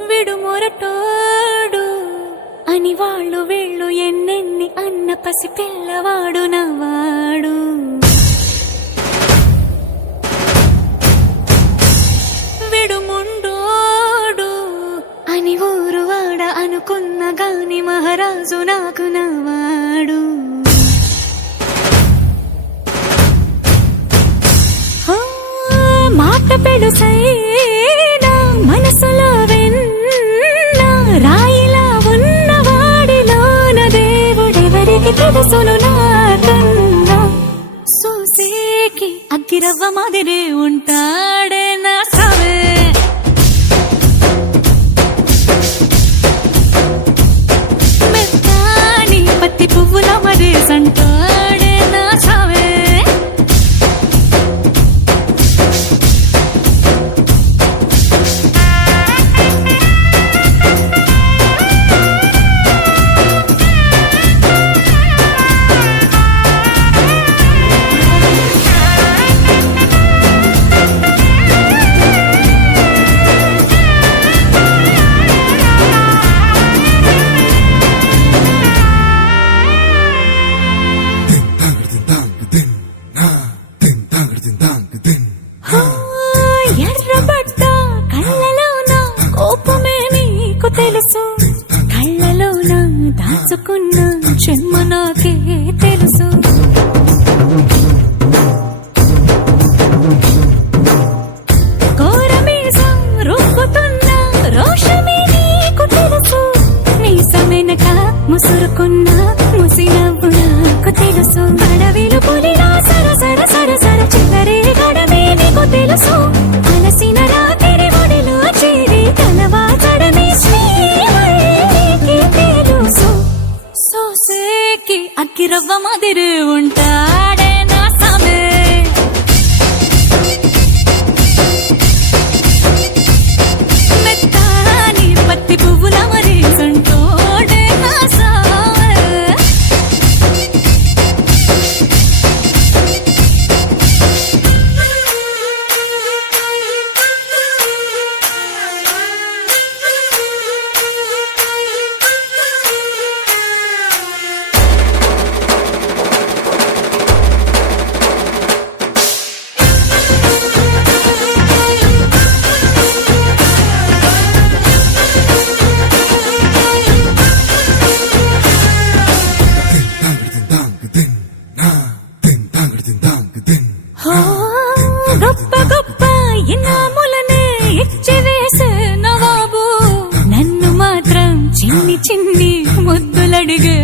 విడు మొరటోడు అని వాళ్ళు వీళ్ళు ఎన్నెన్ని అన్న పసి పిల్లవాడు నవ్వాడు. విడు ముండోడు అని ఊరు వాడ అనుకున్న గాని మహారాజు నాకు నవ్వాడు. మాట పెడుసైనా మనసులో వెన్న రాయిలా ఉన్నవాడిలోన దేవుడెవరికి తెలుసును నాకన్నా. సూసేకి అగ్గిరవ్వ మాదిరి ఉంటాడే నా సావే. మెత్తాని పత్తి పువ్వుల మరి సంటాడే నా సావే. ఎర్రబడ్డ కళ్ళలోన కోపమే నీకు తెలుసు, కళ్ళలోన దాచుకున్న జన్మ నాకే తెలుసు. కోరమీసం రుక్కుతున్న రోషమే నీకు తెలుసు, మీసమెనక ముసురుకున్న ముసినవ్వు నాకు తెలుసు. అడవిలు పులిలా సరసర సరసర చిల్లరే గడమే నీకు తెలుసు. అలసిన రాత్రి ఒడిలో చేరి కలవాచడమే శ్రీకి తెలుసు. సోసేకి అక్కిరవ్వ మాదిరి ఉంటాడే నా సామే. మెత్తాని పత్తి పువ్వుల మరి సంటోడే నా సామే. గొప్ప గొప్ప ఇనాములనే ఇచ్చి వేసే నవాబు నన్ను మాత్రం చిన్ని చిన్ని ముద్దులడిగే